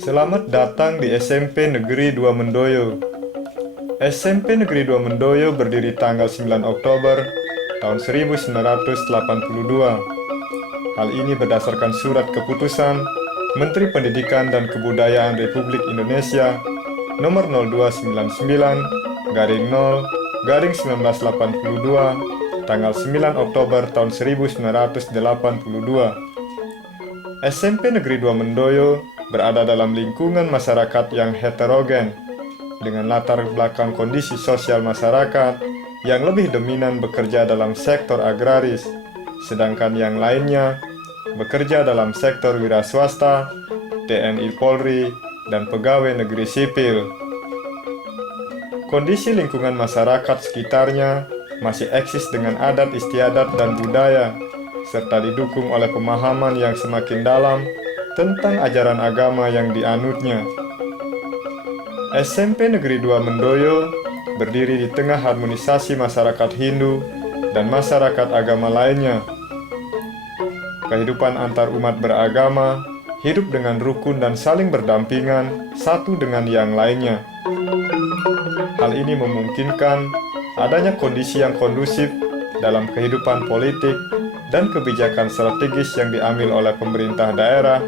Selamat datang di SMP Negeri 2 Mendoyo. SMP Negeri 2 Mendoyo berdiri tanggal 9 Oktober tahun 1982. Hal ini berdasarkan surat keputusan Menteri Pendidikan dan Kebudayaan Republik Indonesia nomor 0299-0/1982 tanggal 9 Oktober tahun 1982. SMP Negeri 2 Mendoyo berada dalam lingkungan masyarakat yang heterogen dengan latar belakang kondisi sosial masyarakat yang lebih dominan bekerja dalam sektor agraris, sedangkan yang lainnya bekerja dalam sektor wira swasta, TNI Polri, dan pegawai negeri sipil. Kondisi lingkungan masyarakat sekitarnya masih eksis dengan adat istiadat dan budaya, serta didukung oleh pemahaman yang semakin dalam tentang ajaran agama yang dianutnya. SMP Negeri 2 Mendoyo berdiri di tengah harmonisasi masyarakat Hindu dan masyarakat agama lainnya. Kehidupan antar umat beragama hidup dengan rukun dan saling berdampingan satu dengan yang lainnya. Hal ini memungkinkan adanya kondisi yang kondusif dalam kehidupan politik dan kebijakan strategis yang diambil oleh pemerintah daerah,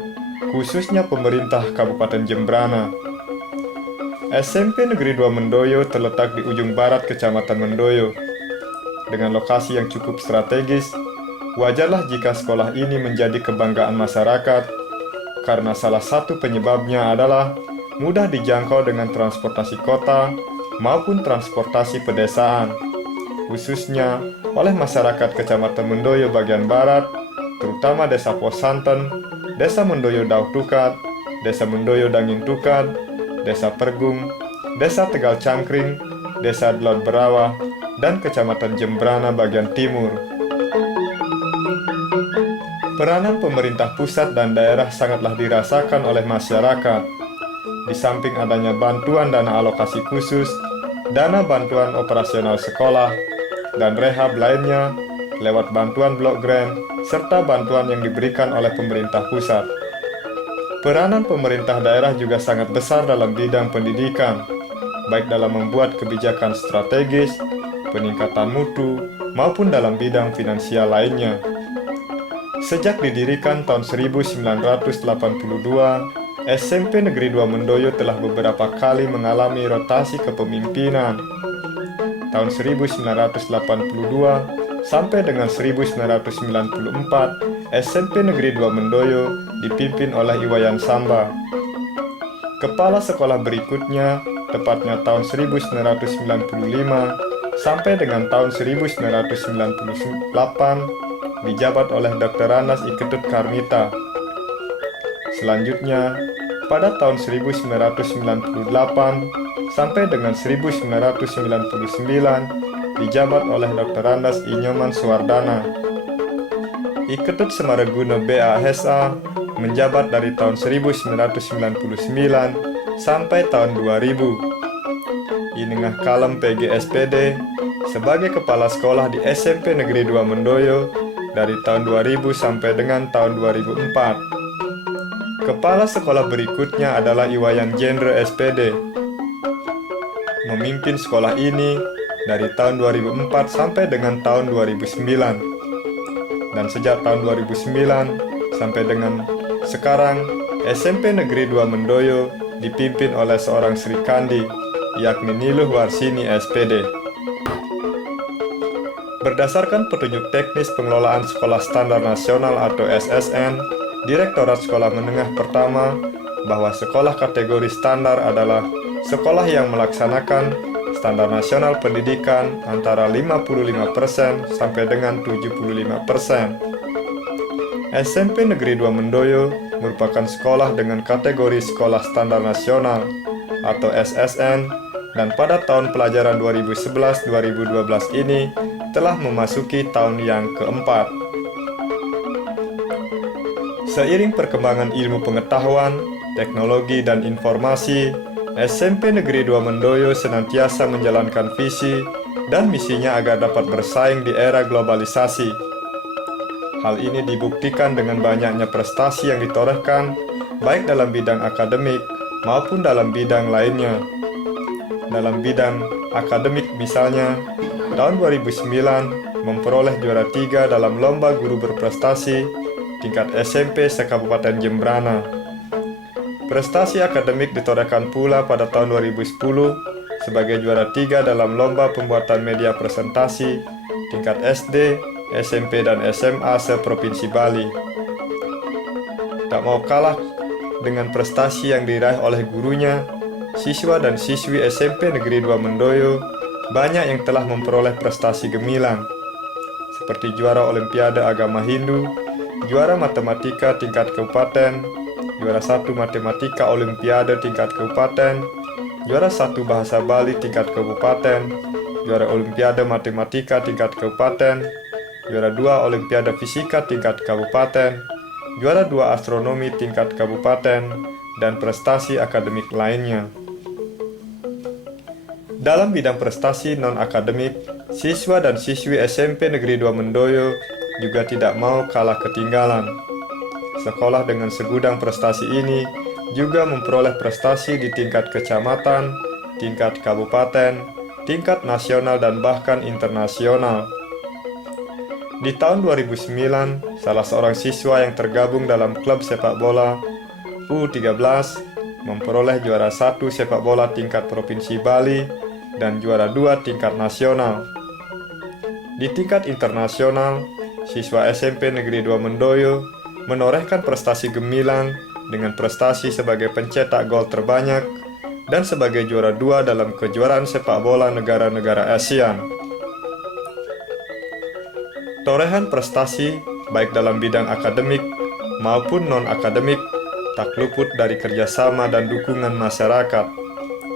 khususnya pemerintah Kabupaten Jembrana. SMP Negeri 2 Mendoyo terletak di ujung barat Kecamatan Mendoyo. Dengan lokasi yang cukup strategis, wajarlah jika sekolah ini menjadi kebanggaan masyarakat, karena salah satu penyebabnya adalah mudah dijangkau dengan transportasi kota maupun transportasi pedesaan, khususnya oleh masyarakat Kecamatan Mendoyo bagian barat, terutama Desa Posanten, Desa Mendoyo Dauk Tukat, Desa Mendoyo Dangin Tukat, Desa Pergung, Desa Tegal Cangkring, Desa Delot Berawa, dan Kecamatan Jembrana bagian timur. Peranan pemerintah pusat dan daerah sangatlah dirasakan oleh masyarakat. Di samping adanya bantuan dana alokasi khusus, dana bantuan operasional sekolah, dan rehab lainnya lewat bantuan blok grant serta bantuan yang diberikan oleh pemerintah pusat. Peranan pemerintah daerah juga sangat besar dalam bidang pendidikan, baik dalam membuat kebijakan strategis, peningkatan mutu, maupun dalam bidang finansial lainnya. Sejak didirikan tahun 1982, SMP Negeri 2 Mendoyo telah beberapa kali mengalami rotasi kepemimpinan. Tahun 1982 sampai dengan 1994, SMP Negeri 2 Mendoyo dipimpin oleh Iwayan Samba. Kepala sekolah berikutnya, tepatnya tahun 1995 sampai dengan tahun 1998, dijabat oleh Dr. Ranas Iketut Karmita. Selanjutnya, pada tahun 1998 sampai dengan 1999 dijabat oleh Dr. Randas Inyoman Suwardana. Iketut Semareguna BASA menjabat dari tahun 1999 sampai tahun 2000. Inengah Kalem PGSPD sebagai kepala sekolah di SMP Negeri 2 Mendoyo dari tahun 2000 sampai dengan tahun 2004. Kepala sekolah berikutnya adalah Iwayan Jendre SPD, memimpin sekolah ini dari tahun 2004 sampai dengan tahun 2009. Dan sejak tahun 2009 sampai dengan sekarang, SMP Negeri 2 Mendoyo dipimpin oleh seorang Sri Kandi, yakni Niluh Warsini SPD. Berdasarkan petunjuk teknis pengelolaan Sekolah Standar Nasional atau SSN, Direktorat Sekolah Menengah Pertama, bahwa sekolah kategori standar adalah sekolah yang melaksanakan standar nasional pendidikan antara 55% sampai dengan 75%. SMP Negeri 2 Mendoyo merupakan sekolah dengan kategori sekolah standar nasional atau SSN, dan pada tahun pelajaran 2011-2012 ini telah memasuki tahun yang keempat. Seiring perkembangan ilmu pengetahuan, teknologi, dan informasi, SMP Negeri 2 Mendoyo senantiasa menjalankan visi dan misinya agar dapat bersaing di era globalisasi. Hal ini dibuktikan dengan banyaknya prestasi yang ditorehkan, baik dalam bidang akademik maupun dalam bidang lainnya. Dalam bidang akademik misalnya, tahun 2009 memperoleh juara 3 dalam lomba guru berprestasi tingkat SMP se-Kabupaten Jembrana. Prestasi akademik ditorehkan pula pada tahun 2010 sebagai juara 3 dalam lomba pembuatan media presentasi tingkat SD, SMP, dan SMA se-Provinsi Bali. Tak mau kalah dengan prestasi yang diraih oleh gurunya, siswa dan siswi SMP Negeri 2 Mendoyo banyak yang telah memperoleh prestasi gemilang, seperti juara Olimpiade Agama Hindu, juara matematika tingkat kabupaten, juara 1 matematika Olimpiade tingkat kabupaten, juara 1 bahasa Bali tingkat kabupaten, juara Olimpiade matematika tingkat kabupaten, juara 2 Olimpiade fisika tingkat kabupaten, juara 2 astronomi tingkat kabupaten, dan prestasi akademik lainnya. Dalam bidang prestasi non-akademik, siswa dan siswi SMP Negeri 2 Mendoyo juga tidak mau kalah ketinggalan. Sekolah dengan segudang prestasi ini juga memperoleh prestasi di tingkat kecamatan, tingkat kabupaten, tingkat nasional, dan bahkan internasional. Di tahun 2009, salah seorang siswa yang tergabung dalam klub sepak bola U13 memperoleh juara 1 sepak bola tingkat Provinsi Bali dan juara 2 tingkat nasional. Di tingkat internasional, siswa SMP Negeri 2 Mendoyo menorehkan prestasi gemilang dengan prestasi sebagai pencetak gol terbanyak dan sebagai juara 2 dalam kejuaraan sepak bola negara-negara ASEAN. Torehan prestasi, baik dalam bidang akademik maupun non-akademik, tak luput dari kerjasama dan dukungan masyarakat,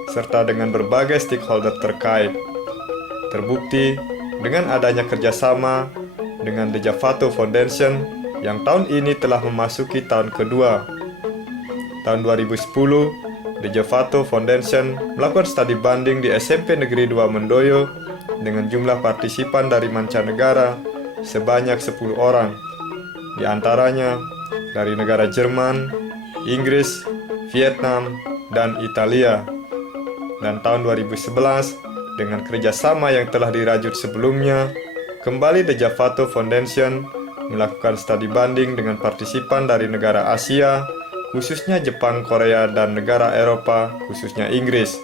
serta dengan berbagai stakeholder terkait. Terbukti dengan adanya kerjasama dengan The Javato Foundation yang tahun ini telah memasuki tahun kedua. Tahun 2010, The Javato Foundation melakukan studi banding di SMP Negeri 2 Mendoyo dengan jumlah partisipan dari mancanegara sebanyak 10 orang, di antaranya dari negara Jerman, Inggris, Vietnam, dan Italia. Dan tahun 2011, dengan kerjasama yang telah dirajut sebelumnya, kembali The Javato Foundation melakukan studi banding dengan partisipan dari negara Asia, khususnya Jepang, Korea, dan negara Eropa, khususnya Inggris.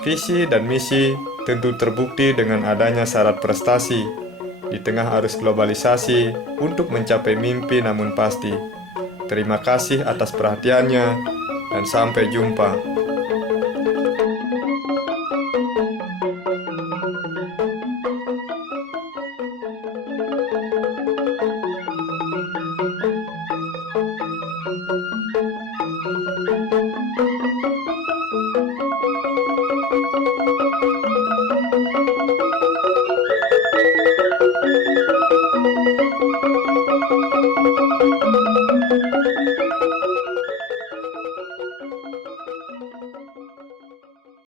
Visi dan misi tentu terbukti dengan adanya syarat prestasi di tengah arus globalisasi untuk mencapai mimpi namun pasti. Terima kasih atas perhatiannya dan sampai jumpa.